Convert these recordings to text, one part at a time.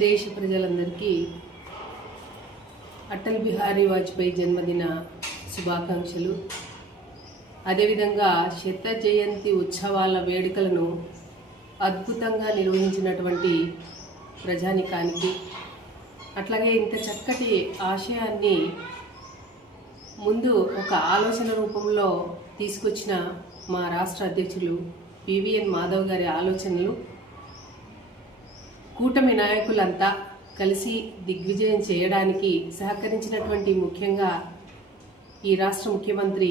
దేశ ప్రజలందరికీ అటల్ బిహారీ వాజ్పేయి జన్మదిన శుభాకాంక్షలు. అదేవిధంగా శత జయంతి ఉత్సవాల వేడుకలను అద్భుతంగా నిర్వహించినటువంటి ప్రజానికానికి, అట్లాగే ఇంత చక్కటి ఆశయాన్ని ముందు ఒక ఆలోచన రూపంలో తీసుకొచ్చిన మా రాష్ట్ర అధ్యక్షులు పివిఎన్ మాధవ్ గారి ఆలోచనలు కూటమి నాయకులంతా కలిసి దిగ్విజయం చేయడానికి సహకరించినటువంటి ముఖ్యంగా ఈ రాష్ట్ర ముఖ్యమంత్రి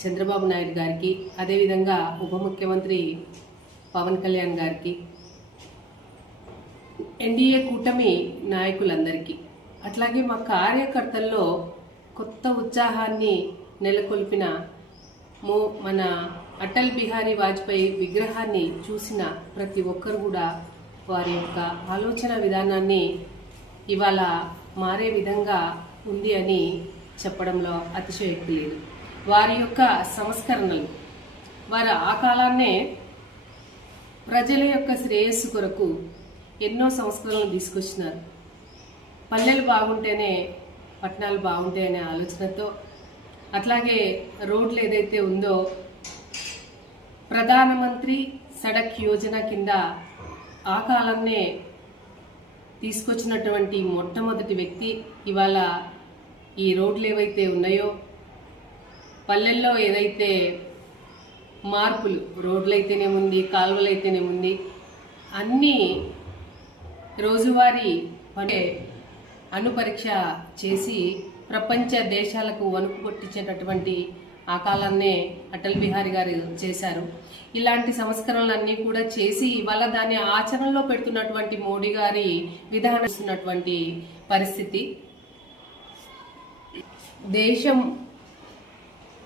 చంద్రబాబు నాయుడు గారికి, అదేవిధంగా ఉప ముఖ్యమంత్రి పవన్ కళ్యాణ్ గారికి, ఎన్డీఏ కూటమి నాయకులందరికీ, అట్లాగే మా కార్యకర్తల్లో కొత్త ఉత్సాహాన్ని నెలకొల్పిన మన అటల్ బిహారీ వాజ్పేయి విగ్రహాన్ని చూసిన ప్రతి ఒక్కరు కూడా వారి యొక్క ఆలోచన విధానాన్ని ఇవాళ మారే విధంగా ఉంది అని చెప్పడంలో అతిశయోక్తి లేదు. వారి యొక్క సంస్కరణలు, వారు ఆ కాలాన్నే ప్రజల యొక్క శ్రేయస్సు కొరకు ఎన్నో సంస్కరణలు తీసుకొచ్చినారు. పల్లెలు బాగుంటేనే పట్టణాలు బాగుంటాయనే ఆలోచనతో, అట్లాగే రోడ్లు ఏదైతే ఉందో ప్రధానమంత్రి సడక్ యోజన కింద ఆ కాలంనే తీసుకొచ్చినటువంటి మొట్టమొదటి వ్యక్తి ఇవాళ ఈ రోడ్లు ఏవైతే ఉన్నాయో, పల్లెల్లో ఏదైతే మార్పులు, రోడ్లు అయితేనేముంది, కాలువలు అయితేనేముంది, అన్నీ రోజువారీ అణుపరీక్ష చేసి ప్రపంచ దేశాలకు వణుకు పుట్టించేటటువంటి ఆ కాలాన్నే అటల్ బిహారీ గారు చేశారు. ఇలాంటి సంస్కరణలన్నీ కూడా చేసి ఇవాళ దాన్ని ఆచరణలో పెడుతున్నటువంటి మోడీ గారి విధానిస్తున్నటువంటి పరిస్థితి. దేశం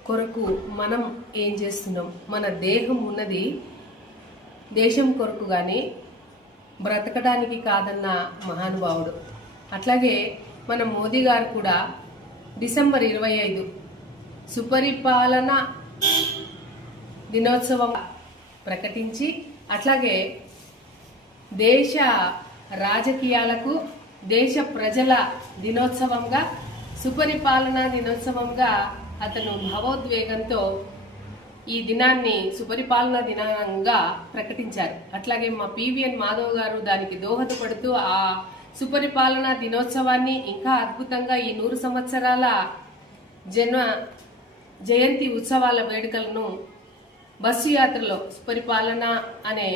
కొరకు మనం ఏం చేస్తున్నాం? మన దేహం ఉన్నది దేశం కొరకు కానీ బ్రతకడానికి కాదన్న మహానుభావుడు. అట్లాగే మన మోదీ గారు కూడా డిసెంబర్ 25 సుపరిపాలన దినోత్సవం ప్రకటించి, అట్లాగే దేశ రాజకీయాలకు దేశ ప్రజల దినోత్సవంగా, సుపరిపాలన దినోత్సవంగా అతను భావోద్వేగంతో ఈ దినాన్ని సుపరిపాలన దినంగా ప్రకటించారు. అట్లాగే మా పివిఎన్ మాధవ్ గారు దానికి దోహదపడుతూ ఆ సుపరిపాలన దినోత్సవాన్ని ఇంకా అద్భుతంగా ఈ 100 సంవత్సరాల జయంతి ఉత్సవాల వేడుకలను బస్సు యాత్రలో సుపరిపాలన అనే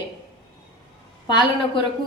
పాలన కొరకు